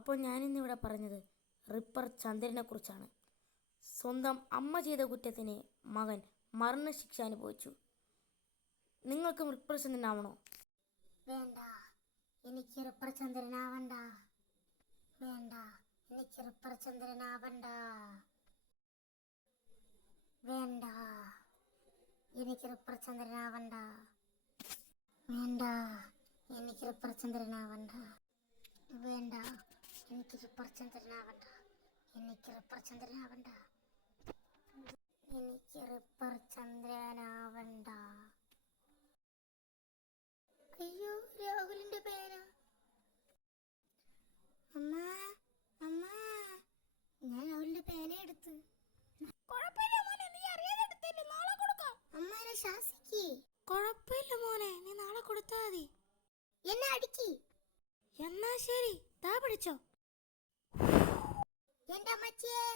അപ്പോൾ ഞാനിന്നിവിടെ പറഞ്ഞത് റിപ്പർ ചന്ദ്രനെ കുറിച്ചാണ്. സ്വന്തം അമ്മ ചെയ്ത കുറ്റത്തിന് മകൻ മരണശിക്ഷ അനുഭവിച്ചു. നിങ്ങൾക്കും റിപ്പർ ചന്ദ്രനാവണോ? വേണ്ട, എനിക്ക് റിപ്പർ ചന്ദ്രനാവണ്ട. വേണ്ട, എനിക്ക് റിപ്പർ ചന്ദ്രനാവണ്ട. വേണ്ട, എനിക്ക് റിപ്പർ ചന്ദ്രനാവണ്ട. വേണ്ട, എനിക്ക് റിപ്പർ ചന്ദ്രനാവണ്ട. വേണ്ട, എനിക്ക് റിപ്പർ ചന്ദ്രനാവണ്ട. എനിക്ക് റിപ്പർ ചന്ദ്രനാവണ്ട. എനിക്ക് റിപ്പർ ചന്ദ്രനാവണ്ട. അയ്യോ, രാഹുലിന്റെ പേന. അമ്മ, അമ്മ, ഞാൻ രാഹുലിന്റെ പേന എടുത്ത്. കുഴപ്പമില്ല മോനെ, നീ അറിയാതെ എടുത്തല്ലേ, നാളെ കൊടുക്കാം. അമ്മ എന്നെ ശാസിക്ക്. കുഴപ്പമില്ല മോനെ, നീ നാളെ കൊടുത്താൽ മതി. എന്നെ അടിക്ക്. എന്നാ ശരി, താ പിടിച്ചോ. എന്റെ അമ്മച്ചിയെ.